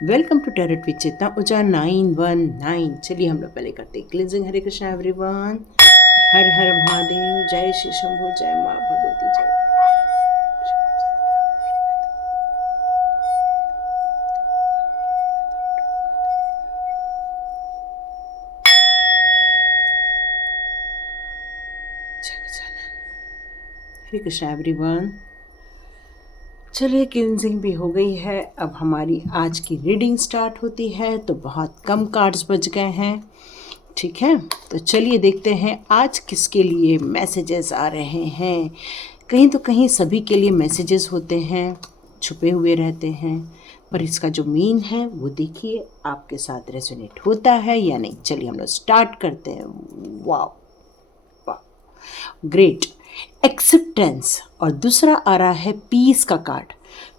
Welcome to tarot with चेतना ऊर्जा 919। चलिए हम लोग पहले करते हैं क्लिनजिंग। हरे कृष्णा एवरीवन, हर हर महादेव, जय श्री शंभू, जय माँ भगवती, जय। हरे कृष्णा एवरीवन, चलिए क्लिनजिंग भी हो गई है। अब हमारी आज की रीडिंग स्टार्ट होती है। तो बहुत कम कार्ड्स बच गए हैं, ठीक है। तो चलिए देखते हैं आज किसके लिए मैसेजेस आ रहे हैं। कहीं तो कहीं सभी के लिए मैसेजेस होते हैं, छुपे हुए रहते हैं, पर इसका जो मीन है वो देखिए आपके साथ रेजोनेट होता है या नहीं। चलिए हम लोग स्टार्ट करते हैं। वाह वाह, ग्रेट, एक्सेप्टेंस। और दूसरा आ रहा है पीस का कार्ड।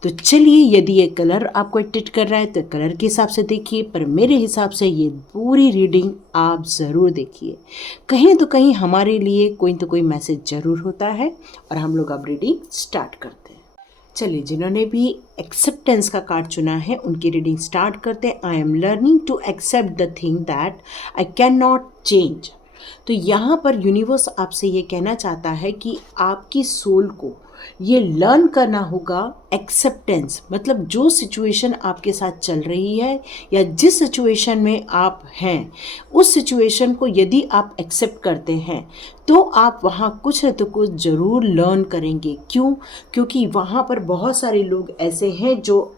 तो चलिए, यदि ये कलर आपको अट्रैक्ट कर रहा है तो कलर के हिसाब से देखिए, पर मेरे हिसाब से ये पूरी रीडिंग आप ज़रूर देखिए। कहीं तो कहीं हमारे लिए कोई तो कोई मैसेज ज़रूर होता है। और हम लोग अब रीडिंग स्टार्ट करते हैं। चलिए, जिन्होंने भी एक्सेप्टेंस का कार्ड चुना है उनकी रीडिंग स्टार्ट करते हैं। I am learning to accept the thing that I can not change. तो यहाँ पर यूनिवर्स आपसे ये कहना चाहता है कि आपकी सोल को ये लर्न करना होगा एक्सेप्टेंस। मतलब जो सिचुएशन आपके साथ चल रही है या जिस सिचुएशन में आप हैं, उस सिचुएशन को यदि आप एक्सेप्ट करते हैं तो आप वहाँ कुछ न तो कुछ ज़रूर लर्न करेंगे। क्यों? क्योंकि वहाँ पर बहुत सारे लोग ऐसे हैं जो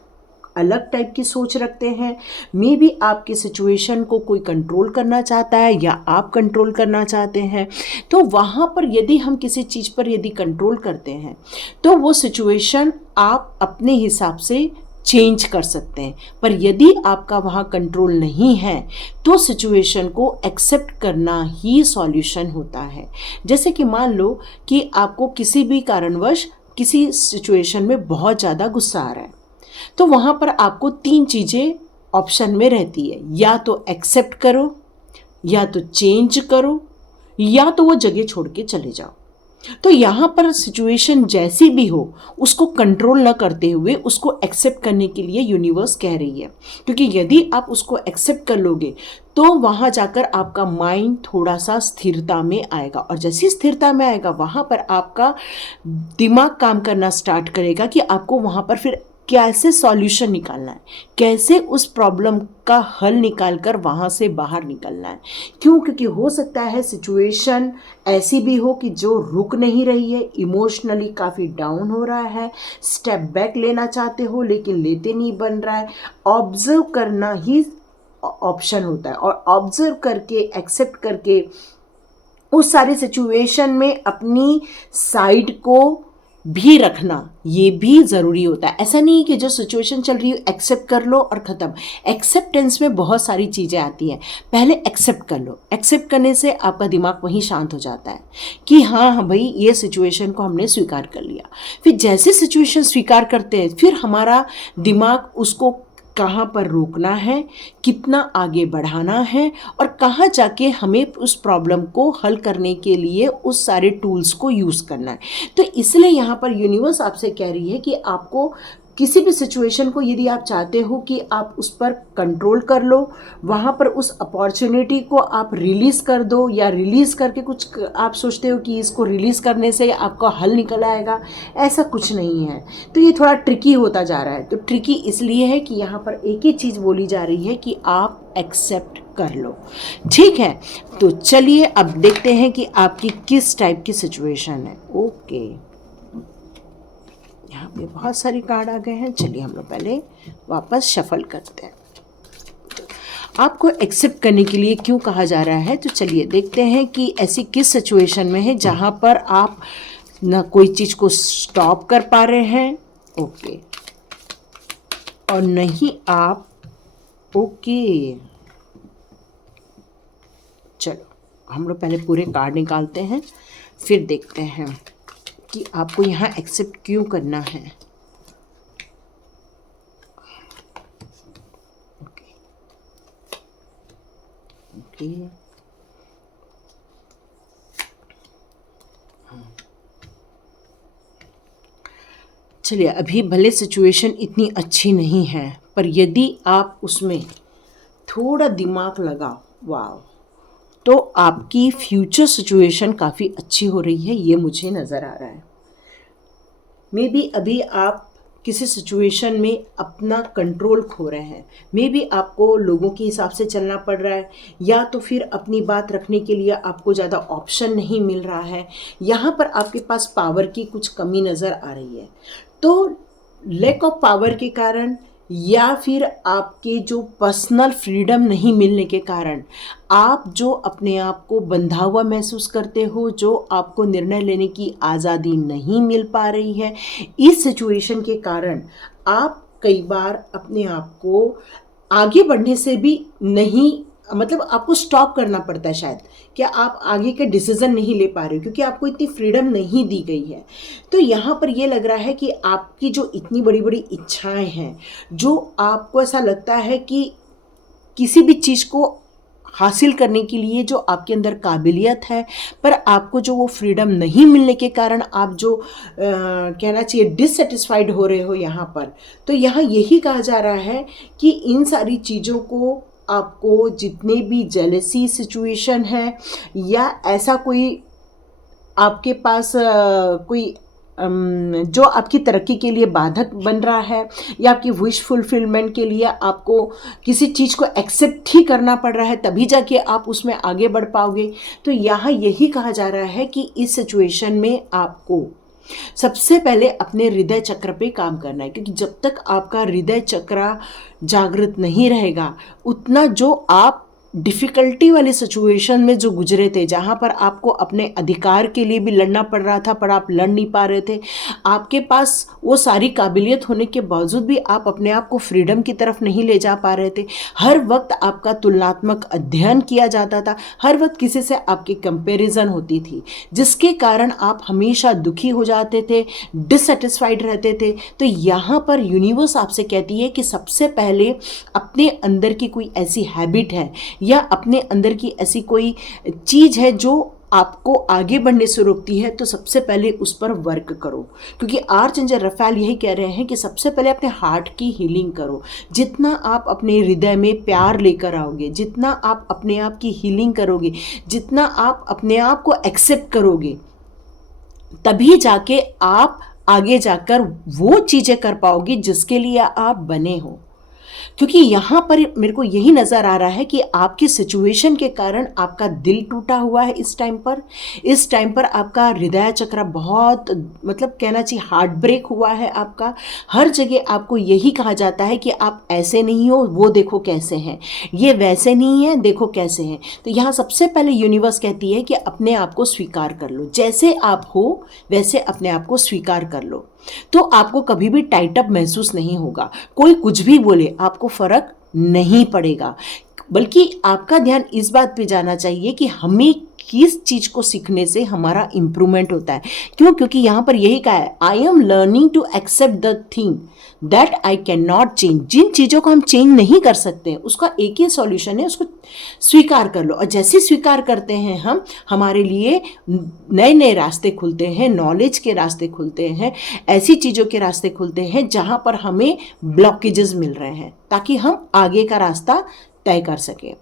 अलग टाइप की सोच रखते हैं। मे बी आपके सिचुएशन को कोई कंट्रोल करना चाहता है या आप कंट्रोल करना चाहते हैं। तो वहाँ पर यदि हम किसी चीज़ पर यदि कंट्रोल करते हैं तो वो सिचुएशन आप अपने हिसाब से चेंज कर सकते हैं। पर यदि आपका वहाँ कंट्रोल नहीं है तो सिचुएशन को एक्सेप्ट करना ही सॉल्यूशन होता है। जैसे कि मान लो कि आपको किसी भी कारणवश किसी सिचुएशन में बहुत ज़्यादा गुस्सा आ रहा है, तो वहाँ पर आपको तीन चीज़ें ऑप्शन में रहती है। या तो एक्सेप्ट करो, या तो चेंज करो, या तो वो जगह छोड़ के चले जाओ। तो यहाँ पर सिचुएशन जैसी भी हो उसको कंट्रोल न करते हुए उसको एक्सेप्ट करने के लिए यूनिवर्स कह रही है। क्योंकि यदि आप उसको एक्सेप्ट कर लोगे तो वहाँ जाकर आपका माइंड थोड़ा सा स्थिरता में आएगा, और जैसी स्थिरता में आएगा वहाँ पर आपका दिमाग काम करना स्टार्ट करेगा कि आपको वहाँ पर फिर कैसे सॉल्यूशन निकालना है, कैसे उस प्रॉब्लम का हल निकाल कर वहाँ से बाहर निकलना है। क्यों? क्योंकि हो सकता है सिचुएशन ऐसी भी हो कि जो रुक नहीं रही है, इमोशनली काफ़ी डाउन हो रहा है, स्टेप बैक लेना चाहते हो लेकिन लेते नहीं बन रहा है। ऑब्जर्व करना ही ऑप्शन होता है, और ऑब्जर्व करके एक्सेप्ट करके उस सारी सिचुएशन में अपनी साइड को भी रखना ये भी ज़रूरी होता है। ऐसा नहीं कि जो सिचुएशन चल रही है एक्सेप्ट कर लो और ख़त्म। एक्सेप्टेंस में बहुत सारी चीज़ें आती हैं। पहले एक्सेप्ट कर लो, एक्सेप्ट करने से आपका दिमाग वहीं शांत हो जाता है कि हाँ भाई ये सिचुएशन को हमने स्वीकार कर लिया। फिर जैसे सिचुएशन स्वीकार करते हैं फिर हमारा दिमाग उसको कहाँ पर रोकना है, कितना आगे बढ़ाना है, और कहाँ जाके हमें उस प्रॉब्लम को हल करने के लिए उस सारे टूल्स को यूज़ करना है। तो इसलिए यहाँ पर यूनिवर्स आपसे कह रही है कि आपको किसी भी सिचुएशन को यदि आप चाहते हो कि आप उस पर कंट्रोल कर लो, वहाँ पर उस अपॉर्चुनिटी को आप रिलीज़ कर दो, या रिलीज़ करके कुछ आप सोचते हो कि इसको रिलीज़ करने से आपका हल निकल आएगा, ऐसा कुछ नहीं है। तो ये थोड़ा ट्रिकी होता जा रहा है। तो ट्रिकी इसलिए है कि यहाँ पर एक ही चीज़ बोली जा रही है कि आप एक्सेप्ट कर लो, ठीक है। तो चलिए अब देखते हैं कि आपकी किस टाइप की सिचुएशन है। ओके, यहाँ पे बहुत सारी कार्ड आ गए हैं। चलिए हम लोग पहले वापस शफल करते हैं। आपको एक्सेप्ट करने के लिए क्यों कहा जा रहा है, तो चलिए देखते हैं कि ऐसी किस सिचुएशन में है जहाँ पर आप ना कोई चीज़ को स्टॉप कर पा रहे हैं, ओके, और नहीं आप, ओके। चलो हम लोग पहले पूरे कार्ड निकालते हैं, फिर देखते हैं कि आपको यहाँ एक्सेप्ट क्यों करना है। ओके ओके, चलिए अभी भले सिचुएशन इतनी अच्छी नहीं है पर यदि आप उसमें थोड़ा दिमाग लगाओ, वाह, तो आपकी फ्यूचर सिचुएशन काफ़ी अच्छी हो रही है, ये मुझे नज़र आ रहा है। मे बी अभी आप किसी सिचुएशन में अपना कंट्रोल खो रहे हैं, मे बी आपको लोगों के हिसाब से चलना पड़ रहा है, या तो फिर अपनी बात रखने के लिए आपको ज़्यादा ऑप्शन नहीं मिल रहा है। यहाँ पर आपके पास पावर की कुछ कमी नज़र आ रही है। तो लैक ऑफ पावर के कारण या फिर आपके जो पर्सनल फ्रीडम नहीं मिलने के कारण आप जो अपने आप को बंधा हुआ महसूस करते हो, जो आपको निर्णय लेने की आज़ादी नहीं मिल पा रही है, इस सिचुएशन के कारण आप कई बार अपने आप को आगे बढ़ने से भी नहीं, मतलब आपको स्टॉप करना पड़ता है शायद, क्या आप आगे के डिसीज़न नहीं ले पा रहे हो क्योंकि आपको इतनी फ्रीडम नहीं दी गई है। तो यहाँ पर ये लग रहा है कि आपकी जो इतनी बड़ी बड़ी इच्छाएं हैं, जो आपको ऐसा लगता है कि किसी भी चीज़ को हासिल करने के लिए जो आपके अंदर काबिलियत है, पर आपको जो वो फ्रीडम नहीं मिलने के कारण आप जो कहना चाहिए डिससेटिस्फाइड हो रहे हो यहाँ पर। तो यहाँ यही कहा जा रहा है कि इन सारी चीज़ों को आपको, जितने भी जेलसी सिचुएशन है या ऐसा कोई आपके पास कोई जो आपकी तरक्की के लिए बाधक बन रहा है या आपकी विश फुलफिलमेंट के लिए आपको किसी चीज़ को एक्सेप्ट ही करना पड़ रहा है, तभी जाके आप उसमें आगे बढ़ पाओगे। तो यहाँ यही कहा जा रहा है कि इस सिचुएशन में आपको सबसे पहले अपने हृदय चक्र पे काम करना है, क्योंकि जब तक आपका हृदय चक्र जागृत नहीं रहेगा, उतना जो आप डिफ़िकल्टी वाली सिचुएशन में जो गुजरे थे, जहाँ पर आपको अपने अधिकार के लिए भी लड़ना पड़ रहा था पर आप लड़ नहीं पा रहे थे, आपके पास वो सारी काबिलियत होने के बावजूद भी आप अपने आप को फ्रीडम की तरफ नहीं ले जा पा रहे थे। हर वक्त आपका तुलनात्मक अध्ययन किया जाता था, हर वक्त किसी से आपकी कंपैरिजन होती थी, जिसके कारण आप हमेशा दुखी हो जाते थे, डिससेटिस्फाइड रहते थे। तो यहाँ पर यूनिवर्स आपसे कहती है कि सबसे पहले अपने अंदर की कोई ऐसी हैबिट है या अपने अंदर की ऐसी कोई चीज़ है जो आपको आगे बढ़ने से रोकती है, तो सबसे पहले उस पर वर्क करो। क्योंकि आर्चएंजल रफाएल यही कह रहे हैं कि सबसे पहले अपने हार्ट की हीलिंग करो। जितना आप अपने हृदय में प्यार लेकर आओगे, जितना आप अपने आप की हीलिंग करोगे, जितना आप अपने आप को एक्सेप्ट करोगे, तभी जाके आप आगे जाकर वो चीज़ें कर पाओगे जिसके लिए आप बने हो। क्योंकि यहाँ पर मेरे को यही नज़र आ रहा है कि आपकी सिचुएशन के कारण आपका दिल टूटा हुआ है। इस टाइम पर आपका हृदय चक्र बहुत, मतलब कहना चाहिए हार्ट ब्रेक हुआ है आपका। हर जगह आपको यही कहा जाता है कि आप ऐसे नहीं हो, वो देखो कैसे हैं, ये वैसे नहीं है, देखो कैसे हैं। तो यहाँ सबसे पहले यूनिवर्स कहती है कि अपने आप को स्वीकार कर लो, जैसे आप हो वैसे अपने आप को स्वीकार कर लो। तो आपको कभी भी टाइट अप महसूस नहीं होगा, कोई कुछ भी बोले आपको फर्क नहीं पड़ेगा, बल्कि आपका ध्यान इस बात पे जाना चाहिए कि हमें किस चीज़ को सीखने से हमारा इम्प्रूवमेंट होता है। क्यों? क्योंकि यहाँ पर यही कहा है, I am learning to accept the thing that I can not change. जिन चीज़ों को हम चेंज नहीं कर सकते, उसका एक ही सॉल्यूशन है, उसको स्वीकार कर लो। और जैसे स्वीकार करते हैं हम, हमारे लिए नए नए रास्ते खुलते हैं, नॉलेज के रास्ते खुलते हैं, ऐसी चीज़ों के रास्ते खुलते हैं जहाँ पर हमें ब्लॉकेजेस मिल रहे हैं, ताकि हम आगे का रास्ता तय कर सके।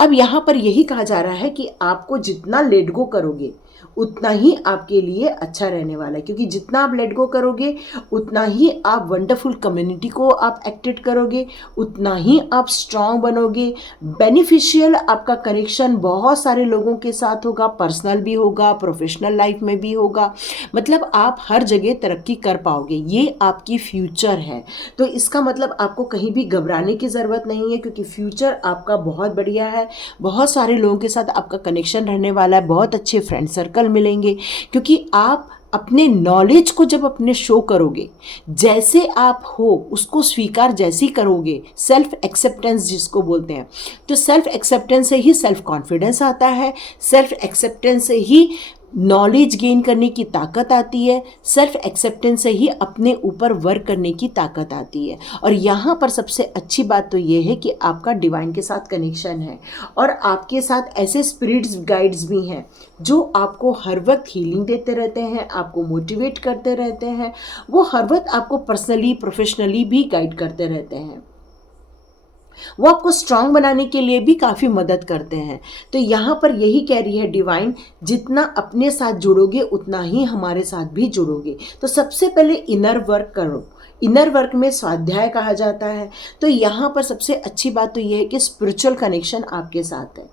अब यहाँ पर यही कहा जा रहा है कि आपको जितना लेट गो करोगे उतना ही आपके लिए अच्छा रहने वाला है, क्योंकि जितना आप लेट गो करोगे उतना ही आप वंडरफुल कम्युनिटी को आप एक्टिव करोगे, उतना ही आप स्ट्रांग बनोगे, बेनिफिशियल आपका कनेक्शन बहुत सारे लोगों के साथ होगा, पर्सनल भी होगा, प्रोफेशनल लाइफ में भी होगा, मतलब आप हर जगह तरक्की कर पाओगे। ये आपकी फ्यूचर है, तो इसका मतलब आपको कहीं भी घबराने की ज़रूरत नहीं है, क्योंकि फ्यूचर आपका बहुत बढ़िया है, बहुत सारे लोगों के साथ आपका कनेक्शन रहने वाला है, बहुत अच्छे फ्रेंड सर्कल मिलेंगे, क्योंकि आप अपने नॉलेज को जब अपने शो करोगे, जैसे आप हो उसको स्वीकार जैसी करोगे, सेल्फ एक्सेप्टेंस जिसको बोलते हैं, तो सेल्फ एक्सेप्टेंस से ही सेल्फ कॉन्फिडेंस आता है, सेल्फ एक्सेप्टेंस से ही नॉलेज गेन करने की ताकत आती है, सेल्फ एक्सेप्टेंस से ही अपने ऊपर वर्क करने की ताकत आती है। और यहाँ पर सबसे अच्छी बात तो ये है कि आपका डिवाइन के साथ कनेक्शन है, और आपके साथ ऐसे स्पिरिट्स गाइड्स भी हैं जो आपको हर वक्त हीलिंग देते रहते हैं, आपको मोटिवेट करते रहते हैं, वो हर वक्त आपको पर्सनली प्रोफेशनली भी गाइड करते रहते हैं। वो आपको स्ट्रांग बनाने के लिए भी काफ़ी मदद करते हैं। तो यहाँ पर यही कह रही है डिवाइन, जितना अपने साथ जुड़ोगे उतना ही हमारे साथ भी जुड़ोगे। तो सबसे पहले इनर वर्क करो। इनर वर्क में स्वाध्याय कहा जाता है। तो यहाँ पर सबसे अच्छी बात तो यह है कि स्पिरिचुअल कनेक्शन आपके साथ है,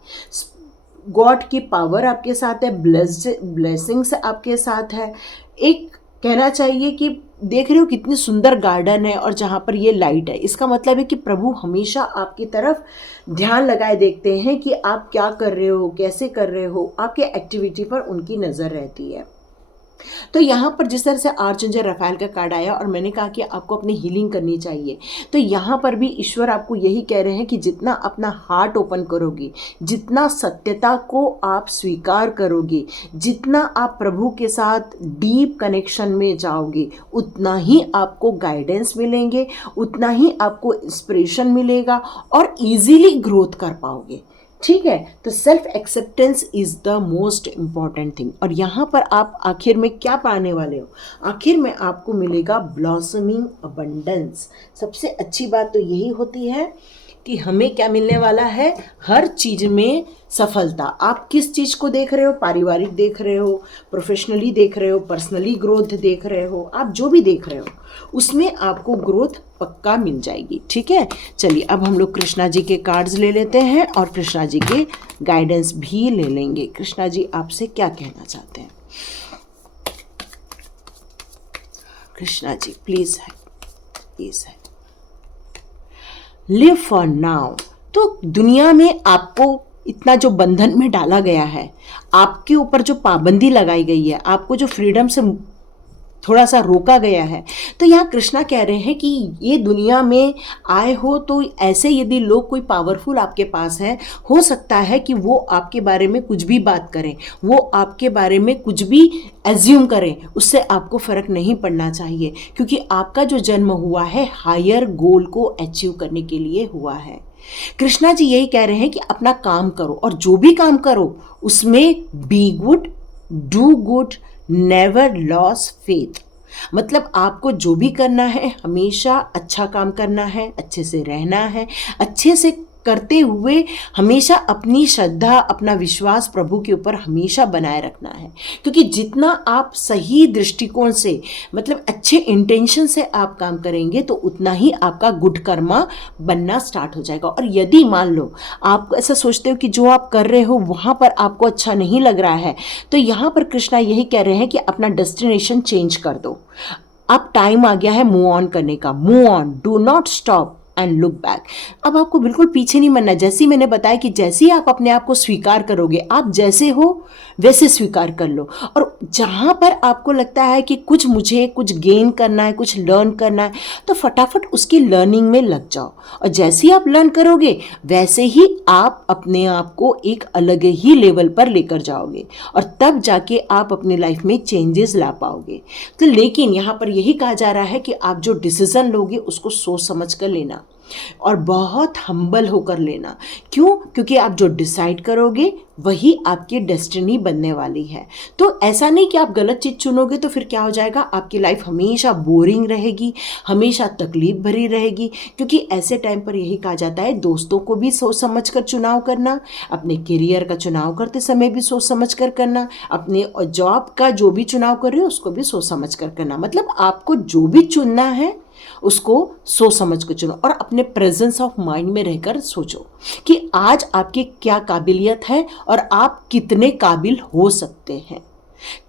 गॉड की पावर आपके साथ है, ब्लेसिंग्स आपके साथ है। एक कहना चाहिए कि देख रहे हो कितनी सुंदर गार्डन है और जहाँ पर ये लाइट है, इसका मतलब है कि प्रभु हमेशा आपकी तरफ ध्यान लगाए देखते हैं कि आप क्या कर रहे हो, कैसे कर रहे हो, आपके एक्टिविटी पर उनकी नज़र रहती है। तो यहाँ पर जिस तरह से आर्चएंजल रफाएल का कार्ड आया और मैंने कहा कि आपको अपनी हीलिंग करनी चाहिए, तो यहाँ पर भी ईश्वर आपको यही कह रहे हैं कि जितना अपना हार्ट ओपन करोगे, जितना सत्यता को आप स्वीकार करोगे, जितना आप प्रभु के साथ डीप कनेक्शन में जाओगे, उतना ही आपको गाइडेंस मिलेंगे, उतना ही आपको इंस्पिरेशन मिलेगा और इजीली ग्रोथ कर पाओगे। ठीक है, तो self acceptance is the most important thing. और यहाँ पर आप आखिर में क्या पाने वाले हो? आखिर में आपको मिलेगा ब्लॉसमिंग अबंडेंस। सबसे अच्छी बात तो यही होती है कि हमें क्या मिलने वाला है, हर चीज़ में सफलता। आप किस चीज़ को देख रहे हो, पारिवारिक देख रहे हो, प्रोफेशनली देख रहे हो, पर्सनली ग्रोथ देख रहे हो, आप जो भी देख रहे हो उसमें आपको ग्रोथ पक्का मिल जाएगी। ठीक है, चलिए अब हम लोग कृष्णा जी के कार्ड्स ले लेते हैं और कृष्णा जी के गाइडेंस भी ले लेंगे। कृष्णा जी आपसे क्या कहना चाहते हैं? कृष्णा जी प्लीज है, प्लीज है। Live for now. तो दुनिया में आपको इतना जो बंधन में डाला गया है, आपके ऊपर जो पाबंदी लगाई गई है, आपको जो फ्रीडम से थोड़ा सा रोका गया है, तो यहाँ कृष्णा कह रहे हैं कि ये दुनिया में आए हो तो ऐसे यदि लोग कोई पावरफुल आपके पास है, हो सकता है कि वो आपके बारे में कुछ भी बात करें, वो आपके बारे में कुछ भी एज्यूम करें, उससे आपको फ़र्क नहीं पड़ना चाहिए, क्योंकि आपका जो जन्म हुआ है हायर गोल को अचीव करने के लिए हुआ है। कृष्णा जी यही कह रहे हैं कि अपना काम करो और जो भी काम करो उसमें be good, do good, never loss faith. मतलब आपको जो भी करना है हमेशा अच्छा काम करना है, अच्छे से रहना है, अच्छे से करते हुए हमेशा अपनी श्रद्धा, अपना विश्वास प्रभु के ऊपर हमेशा बनाए रखना है। क्योंकि जितना आप सही दृष्टिकोण से, मतलब अच्छे इंटेंशन से आप काम करेंगे तो उतना ही आपका गुड कर्मा बनना स्टार्ट हो जाएगा। और यदि मान लो आप ऐसा सोचते हो कि जो आप कर रहे हो वहाँ पर आपको अच्छा नहीं लग रहा है, तो यहाँ पर कृष्णा यही कह रहे हैं कि अपना डेस्टिनेशन चेंज कर दो। अब टाइम आ गया है मूव ऑन करने का। Move on, do not stop and look back. अब आपको बिल्कुल पीछे नहीं बनना। जैसे ही मैंने बताया कि जैसे ही आप अपने आप को स्वीकार करोगे, आप जैसे हो वैसे स्वीकार कर लो। और जहाँ पर आपको लगता है कि मुझे कुछ गेन करना है, कुछ लर्न करना है, तो फटाफट उसकी लर्निंग में लग जाओ। और जैसे ही आप लर्न करोगे वैसे ही आप अपने आप को एक अलग ही लेवल पर लेकर जाओगे और तब जाके आप अपनी लाइफ में चेंजेस ला पाओगे। तो लेकिन यहाँ पर यही कहा जा रहा है कि आप जो डिसीजन लोगे उसको सोच समझ कर लेना और बहुत हम्बल होकर लेना। क्यों? क्योंकि आप जो डिसाइड करोगे वही आपकी डेस्टिनी बनने वाली है। तो ऐसा नहीं कि आप गलत चीज़ चुनोगे तो फिर क्या हो जाएगा, आपकी लाइफ हमेशा बोरिंग रहेगी, हमेशा तकलीफ भरी रहेगी। क्योंकि ऐसे टाइम पर यही कहा जाता है दोस्तों को भी सोच समझ कर चुनाव करना, अपने करियर का चुनाव करते समय भी सोच समझ कर करना, अपने जॉब का जो भी चुनाव कर रहे हो उसको भी सोच समझ कर करना। मतलब आपको जो भी चुनना है उसको सोच समझ कर चुनो और अपने प्रेजेंस ऑफ माइंड में रहकर सोचो कि आज आपकी क्या काबिलियत है और आप कितने काबिल हो सकते हैं।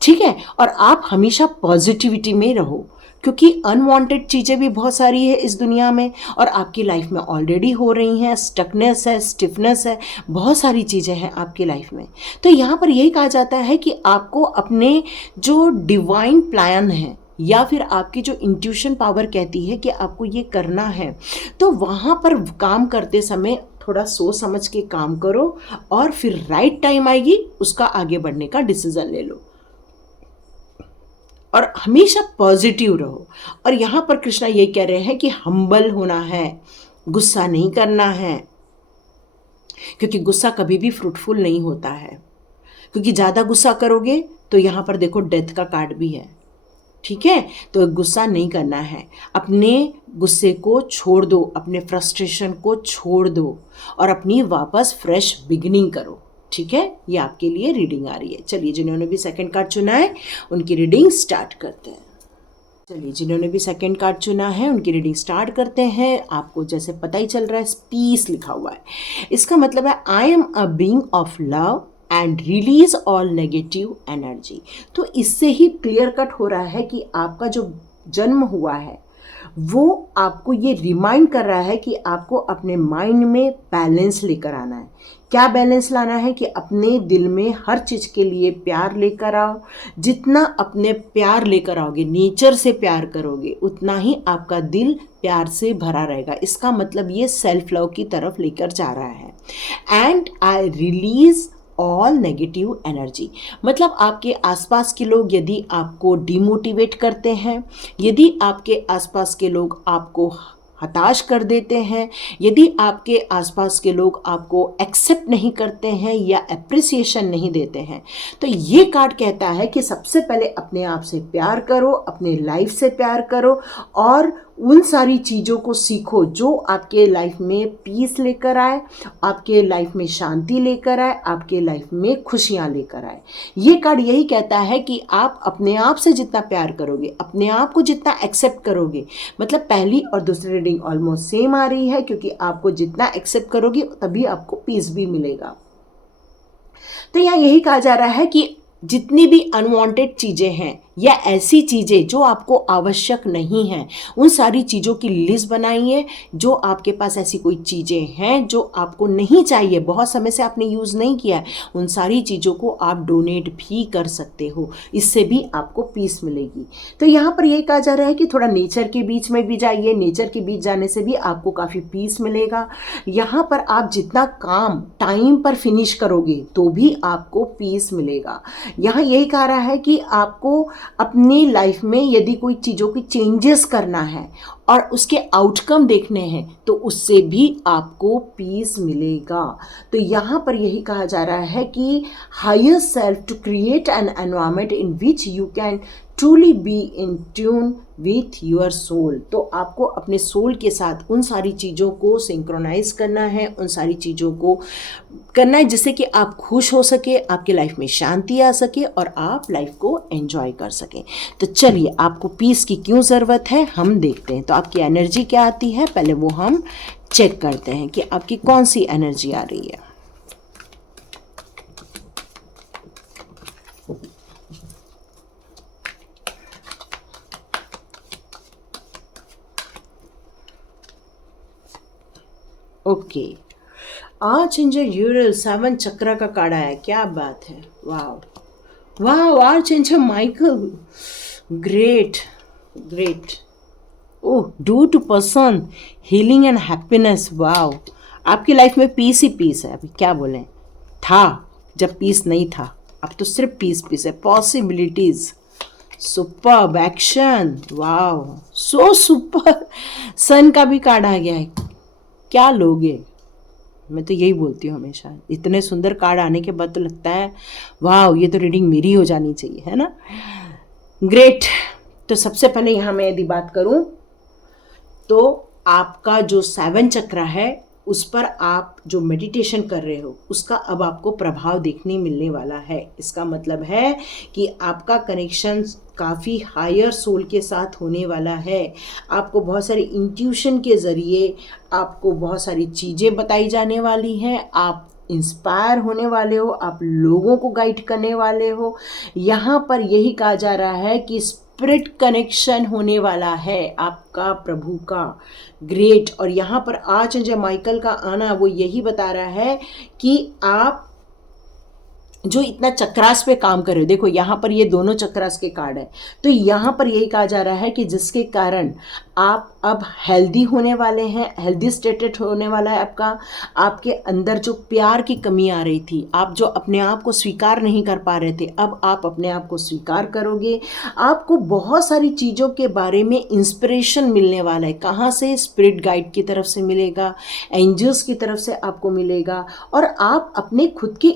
ठीक है, और आप हमेशा पॉजिटिविटी में रहो, क्योंकि अनवांटेड चीज़ें भी बहुत सारी है इस दुनिया में और आपकी लाइफ में ऑलरेडी हो रही हैं। स्टकनेस है, स्टिफनेस है, बहुत सारी चीज़ें हैं आपकी लाइफ में। तो यहाँ पर यही कहा जाता है कि आपको अपने जो डिवाइन प्लान है या फिर आपकी जो इंट्यूशन पावर कहती है कि आपको ये करना है, तो वहाँ पर काम करते समय थोड़ा सोच समझ के काम करो और फिर राइट टाइम आएगी उसका आगे बढ़ने का डिसीजन ले लो और हमेशा पॉजिटिव रहो। और यहाँ पर कृष्णा ये कह रहे हैं कि हम्बल होना है, गुस्सा नहीं करना है, क्योंकि गुस्सा कभी भी फ्रूटफुल नहीं होता है। क्योंकि ज़्यादा गुस्सा करोगे तो यहाँ पर देखो डेथ का कार्ड भी है। ठीक है, तो गुस्सा नहीं करना है, अपने गुस्से को छोड़ दो, अपने फ्रस्ट्रेशन को छोड़ दो और अपनी वापस फ्रेश बिगिनिंग करो। ठीक है, ये आपके लिए रीडिंग आ रही है। चलिए, जिन्होंने भी सेकंड कार्ड चुना है उनकी रीडिंग स्टार्ट करते हैं। चलिए, जिन्होंने भी सेकंड कार्ड चुना है उनकी रीडिंग स्टार्ट करते हैं। आपको जैसे पता ही चल रहा है, पीस लिखा हुआ है, इसका मतलब है I am a being of love and release all negative energy. तो इससे ही क्लियर कट हो रहा है कि आपका जो जन्म हुआ है वो आपको ये रिमाइंड कर रहा है कि आपको अपने माइंड में बैलेंस लेकर आना है। क्या बैलेंस लाना है कि अपने दिल में हर चीज़ के लिए प्यार लेकर आओ। जितना अपने प्यार लेकर आओगे, नेचर से प्यार करोगे, उतना ही आपका दिल प्यार से भरा रहेगा। इसका मतलब ये सेल्फ लव की तरफ लेकर जा रहा है। And I release all negative energy, मतलब आपके आसपास के लोग यदि आपको डिमोटिवेट करते हैं, यदि आपके आसपास के लोग आपको हताश कर देते हैं, यदि आपके आसपास के लोग आपको एक्सेप्ट नहीं करते हैं या अप्रिसिएशन नहीं देते हैं, तो ये कार्ड कहता है कि सबसे पहले अपने आप से प्यार करो, अपने लाइफ से प्यार करो और उन सारी चीज़ों को सीखो जो आपके लाइफ में पीस लेकर आए, आपके लाइफ में शांति लेकर आए, आपके लाइफ में खुशियाँ लेकर आए। ये कार्ड यही कहता है कि आप अपने आप से जितना प्यार करोगे, अपने आप को जितना एक्सेप्ट करोगे, मतलब पहली और दूसरी रीडिंग ऑलमोस्ट सेम आ रही है, क्योंकि आपको जितना एक्सेप्ट करोगे तभी आपको पीस भी मिलेगा। तो यहाँ यही कहा जा रहा है कि जितनी भी अनवांटेड चीज़ें हैं या ऐसी चीज़ें जो आपको आवश्यक नहीं हैं, उन सारी चीज़ों की लिस्ट बनाइए। जो आपके पास ऐसी कोई चीज़ें हैं जो आपको नहीं चाहिए, बहुत समय से आपने यूज़ नहीं किया है, उन सारी चीज़ों को आप डोनेट भी कर सकते हो, इससे भी आपको पीस मिलेगी। तो यहाँ पर यही कहा जा रहा है कि थोड़ा नेचर के बीच में भी जाइए, नेचर के बीच जाने से भी आपको काफ़ी पीस मिलेगा। यहाँ पर आप जितना काम टाइम पर फिनिश करोगे तो भी आपको पीस मिलेगा। यहाँ यही कहा रहा है कि आपको अपनी लाइफ में यदि कोई चीज़ों की चेंजेस करना है और उसके आउटकम देखने हैं तो उससे भी आपको पीस मिलेगा। तो यहाँ पर यही कहा जा रहा है कि higher self to create an environment in which you can truly be in tune with your soul. तो आपको अपने सोल के साथ उन सारी चीज़ों को सिंक्रोनाइज करना है, उन सारी चीज़ों को करना है जिससे कि आप खुश हो सके, आपके लाइफ में शांति आ सके और आप लाइफ को एंजॉय कर सकें। तो चलिए, आपको पीस की क्यों ज़रूरत है हम देखते हैं। तो आपकी एनर्जी क्या आती है, पहले वो हम चेक करते हैं कि आपकी कौन सी एनर्जी आ रही है। ओके, आर्चएंजल यूरियल 7 चक्रा का कार्ड आया, क्या बात है, वाह वाह, archangel Michael, great great. Oh, due to person healing and happiness, वाह, आपकी लाइफ में पीस ही पीस है। अभी क्या बोलें, था जब पीस नहीं था, अब तो सिर्फ पीस पीस है। पॉसिबिलिटीज, सुपर्ब एक्शन, वाह, सो सुपर। सन का भी कार्ड आ गया है, क्या लोगे, मैं तो यही बोलती हूँ हमेशा, इतने सुंदर कार्ड आने के बाद तो लगता है वाह, ये तो रीडिंग मेरी हो जानी चाहिए, है ना। ग्रेट। तो सबसे पहले यहाँ मैं यदि बात करूँ तो आपका जो 7 चक्रा है उस पर आप जो मेडिटेशन कर रहे हो उसका अब आपको प्रभाव देखने मिलने वाला है। इसका मतलब है कि आपका कनेक्शन काफ़ी हायर सोल के साथ होने वाला है। आपको बहुत सारी इंट्यूशन के ज़रिए आपको बहुत सारी चीज़ें बताई जाने वाली हैं, आप इंस्पायर होने वाले हो, आप लोगों को गाइड करने वाले हो। यहाँ पर यही कहा जा रहा है कि स्पिरिट कनेक्शन होने वाला है आपका प्रभु का। ग्रेट। और यहाँ पर आर्चएंजल माइकल का आना वो यही बता रहा है कि आप जो इतना चक्रास पे काम कर रहे हो, देखो यहाँ पर ये दोनों चक्रास के कार्ड है, तो यहाँ पर यही कहा जा रहा है कि जिसके कारण आप अब हेल्दी होने वाले हैं, हेल्दी स्टेटेड होने वाला है आपका। आपके अंदर जो प्यार की कमी आ रही थी, आप जो अपने आप को स्वीकार नहीं कर पा रहे थे, अब आप अपने आप को स्वीकार करोगे। आपको बहुत सारी चीज़ों के बारे में इंस्पिरेशन मिलने वाला है। कहाँ से? स्पिरिट गाइड की तरफ से मिलेगा, एंजल्स की तरफ से आपको मिलेगा, और आप अपने खुद के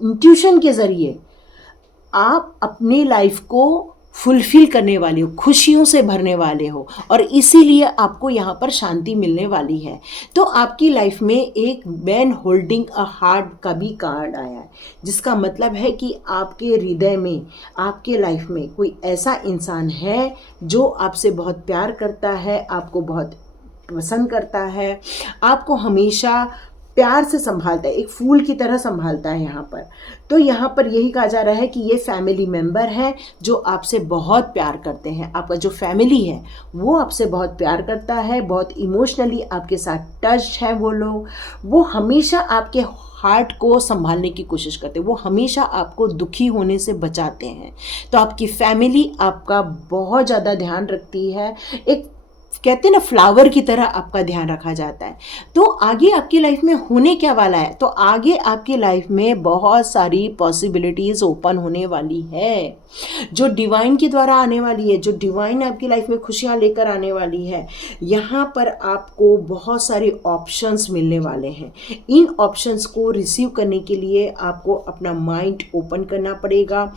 इंट्यूशन के ज़रिए आप अपनी लाइफ को फुलफिल करने वाले हो, खुशियों से भरने वाले हो, और इसीलिए आपको यहाँ पर शांति मिलने वाली है। तो आपकी लाइफ में एक मैन होल्डिंग अ हार्ट का भी कार्ड आया है, जिसका मतलब है कि आपके हृदय में, आपके लाइफ में कोई ऐसा इंसान है जो आपसे बहुत प्यार करता है, आपको बहुत पसंद करता है, आपको हमेशा प्यार से संभालता है, एक फूल की तरह संभालता है यहाँ पर। तो यहाँ पर यही कहा जा रहा है कि ये फैमिली मेंबर है जो आपसे बहुत प्यार करते हैं। आपका जो फैमिली है वो आपसे बहुत प्यार करता है, बहुत इमोशनली आपके साथ टच है वो लोग। वो हमेशा आपके हार्ट को संभालने की कोशिश करते हैं, वो हमेशा आपको दुखी होने से बचाते हैं। तो आपकी फैमिली आपका बहुत ज़्यादा ध्यान रखती है, एक कहते हैं ना फ्लावर की तरह आपका ध्यान रखा जाता है। तो आगे आपकी लाइफ में होने क्या वाला है, तो आगे आपकी लाइफ में बहुत सारी पॉसिबिलिटीज़ ओपन होने वाली है, जो डिवाइन के द्वारा आने वाली है, जो डिवाइन आपकी लाइफ में खुशियाँ लेकर आने वाली है। यहाँ पर आपको बहुत सारे ऑप्शंस मिलने वाले हैं। इन ऑप्शंस को रिसीव करने के लिए आपको अपना माइंड ओपन करना पड़ेगा।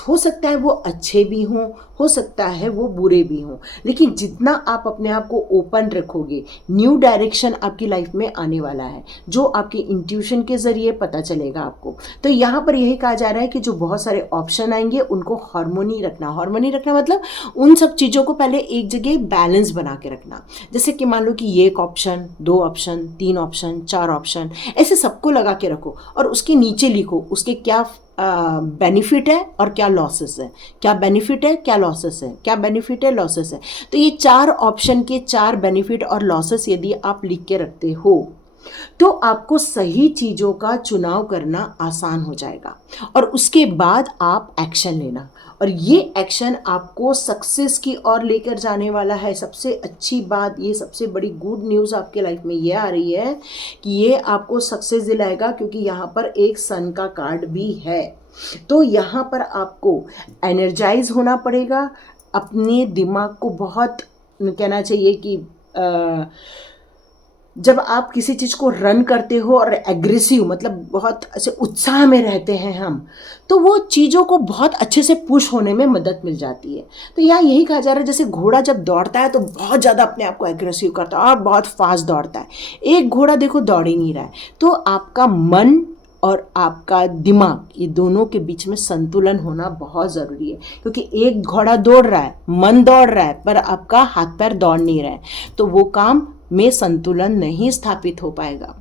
हो सकता है वो अच्छे भी हों, हो सकता है वो बुरे भी हों, लेकिन जितना आप अपने आप को ओपन रखोगे, न्यू डायरेक्शन आपकी लाइफ में आने वाला है, जो आपके इंट्यूशन के ज़रिए पता चलेगा आपको। तो यहाँ पर यही कहा जा रहा है कि जो बहुत सारे ऑप्शन आएंगे उनको हार्मोनी रखना। हार्मोनी रखना मतलब उन सब चीज़ों को पहले एक जगह बैलेंस बना के रखना। जैसे कि मान लो कि ये एक ऑप्शन, 2 ऑप्शन, 3 ऑप्शन, 4 ऑप्शन, ऐसे सबको लगा के रखो और उसके नीचे लिखो उसके क्या बेनिफिट है और क्या लॉसेस है, क्या बेनिफिट है क्या लॉसेस है, क्या बेनिफिट है लॉसेस है। तो ये 4 ऑप्शन के 4 बेनिफिट और लॉसेस यदि आप लिख के रखते हो तो आपको सही चीज़ों का चुनाव करना आसान हो जाएगा, और उसके बाद आप एक्शन लेना, और ये एक्शन आपको सक्सेस की ओर लेकर जाने वाला है। सबसे अच्छी बात, ये सबसे बड़ी गुड न्यूज़ आपके लाइफ में ये आ रही है कि ये आपको सक्सेस दिलाएगा, क्योंकि यहाँ पर एक सन का कार्ड भी है। तो यहाँ पर आपको एनर्जाइज होना पड़ेगा, अपने दिमाग को बहुत कहना चाहिए कि जब आप किसी चीज़ को रन करते हो और एग्रेसिव मतलब बहुत ऐसे उत्साह में रहते हैं हम, तो वो चीज़ों को बहुत अच्छे से पुश होने में मदद मिल जाती है। तो यहाँ यही कहा जा रहा है, जैसे घोड़ा जब दौड़ता है तो बहुत ज़्यादा अपने आप को एग्रेसिव करता है और बहुत फास्ट दौड़ता है। एक घोड़ा देखो दौड़ ही नहीं रहा है। तो आपका मन और आपका दिमाग, ये दोनों के बीच में संतुलन होना बहुत ज़रूरी है, क्योंकि एक घोड़ा दौड़ रहा है, मन दौड़ रहा है, पर आपका हाथ पैर दौड़ नहीं रहा है, तो वो काम में संतुलन नहीं स्थापित हो पाएगा।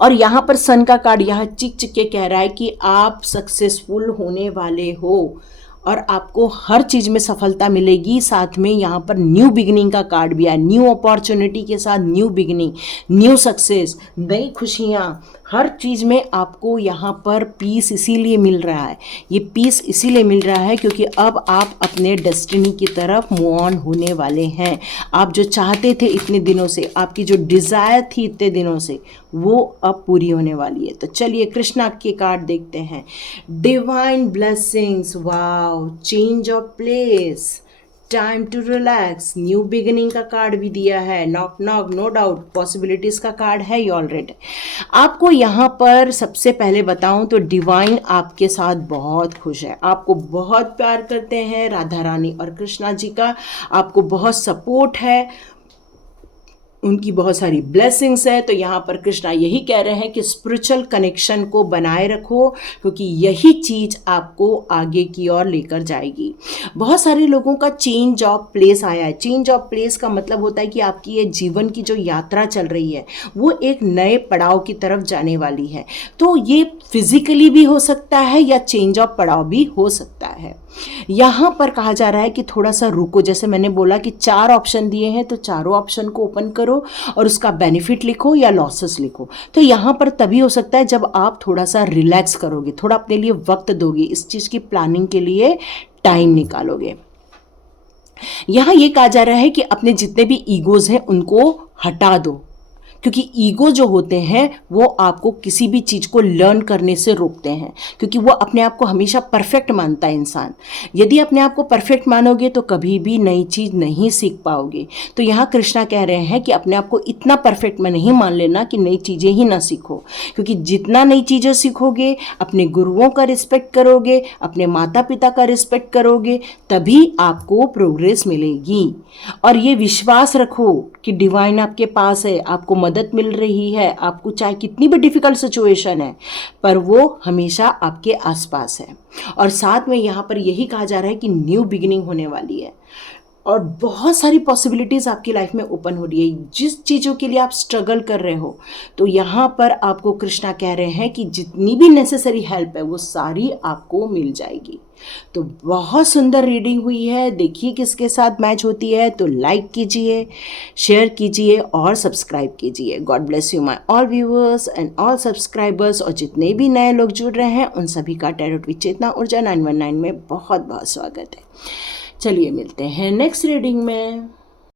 और यहाँ पर सन का कार्ड यहाँ चिक चिक के कह रहा है कि आप सक्सेसफुल होने वाले हो और आपको हर चीज़ में सफलता मिलेगी। साथ में यहाँ पर न्यू बिगिनिंग का कार्ड भी है, न्यू अपॉर्चुनिटी के साथ न्यू बिगिनिंग, न्यू सक्सेस, नई खुशियाँ, हर चीज़ में आपको यहाँ पर पीस इसीलिए मिल रहा है। ये पीस इसीलिए मिल रहा है क्योंकि अब आप अपने डेस्टिनी की तरफ मूव ऑन होने वाले हैं। आप जो चाहते थे इतने दिनों से, आपकी जो डिज़ायर थी इतने दिनों से, वो अब पूरी होने वाली है। तो चलिए कृष्णा के कार्ड देखते हैं। Divine blessings, wow, change of place, time to relax, new beginning का कार्ड भी दिया है, knock knock, no doubt, possibilities का कार्ड है ये ऑलरेडी। आपको यहाँ पर सबसे पहले बताऊँ तो डिवाइन आपके साथ बहुत खुश है, आपको बहुत प्यार करते हैं। राधा रानी और कृष्णा जी का आपको बहुत सपोर्ट है, उनकी बहुत सारी ब्लेसिंग्स है। तो यहाँ पर कृष्णा यही कह रहे हैं कि स्पिरिचुअल कनेक्शन को बनाए रखो, क्योंकि यही चीज़ आपको आगे की ओर लेकर जाएगी। बहुत सारे लोगों का चेंज ऑफ प्लेस आया है। चेंज ऑफ प्लेस का मतलब होता है कि आपकी ये जीवन की जो यात्रा चल रही है वो एक नए पड़ाव की तरफ जाने वाली है। तो ये फिजिकली भी हो सकता है या चेंज ऑफ पड़ाव भी हो सकता है। यहाँ पर कहा जा रहा है कि थोड़ा सा रुको, जैसे मैंने बोला कि 4 ऑप्शन दिए हैं तो चारों ऑप्शन को ओपन करो और उसका बेनिफिट लिखो या लॉसेस लिखो। तो यहाँ पर तभी हो सकता है जब आप थोड़ा सा रिलैक्स करोगे, थोड़ा अपने लिए वक्त दोगे, इस चीज़ की प्लानिंग के लिए टाइम निकालोगे। यहाँ ये कहा जा रहा है कि अपने जितने भी ईगोज हैं उनको हटा दो, क्योंकि ईगो जो होते हैं वो आपको किसी भी चीज़ को लर्न करने से रोकते हैं, क्योंकि वो अपने आप को हमेशा परफेक्ट मानता है इंसान। यदि अपने आप को परफेक्ट मानोगे तो कभी भी नई चीज़ नहीं सीख पाओगे। तो यहाँ कृष्णा कह रहे हैं कि अपने आप को इतना परफेक्ट में नहीं मान लेना कि नई चीज़ें ही ना सीखो, क्योंकि जितना नई चीज़ें सीखोगे, अपने गुरुओं का रिस्पेक्ट करोगे, अपने माता पिता का रिस्पेक्ट करोगे, तभी आपको प्रोग्रेस मिलेगी। और ये विश्वास रखो कि डिवाइन आपके पास है, आपको मदद मिल रही है, आपको चाहे कितनी भी डिफ़िकल्ट सिचुएशन है पर वो हमेशा आपके आसपास है। और साथ में यहाँ पर यही कहा जा रहा है कि न्यू बिगिनिंग होने वाली है और बहुत सारी पॉसिबिलिटीज़ आपकी लाइफ में ओपन हो रही है। जिस चीज़ों के लिए आप स्ट्रगल कर रहे हो, तो यहाँ पर आपको कृष्णा कह रहे हैं कि जितनी भी नेसेसरी हेल्प है वो सारी आपको मिल जाएगी। तो बहुत सुंदर रीडिंग हुई है, देखिए किसके साथ मैच होती है। तो लाइक कीजिए, शेयर कीजिए और सब्सक्राइब कीजिए। God bless you my all viewers and all subscribers. और जितने भी नए लोग जुड़ रहे हैं उन सभी का टैरोट विद चेतना ऊर्जा 919 में बहुत बहुत स्वागत है। चलिए मिलते हैं नेक्स्ट रीडिंग में।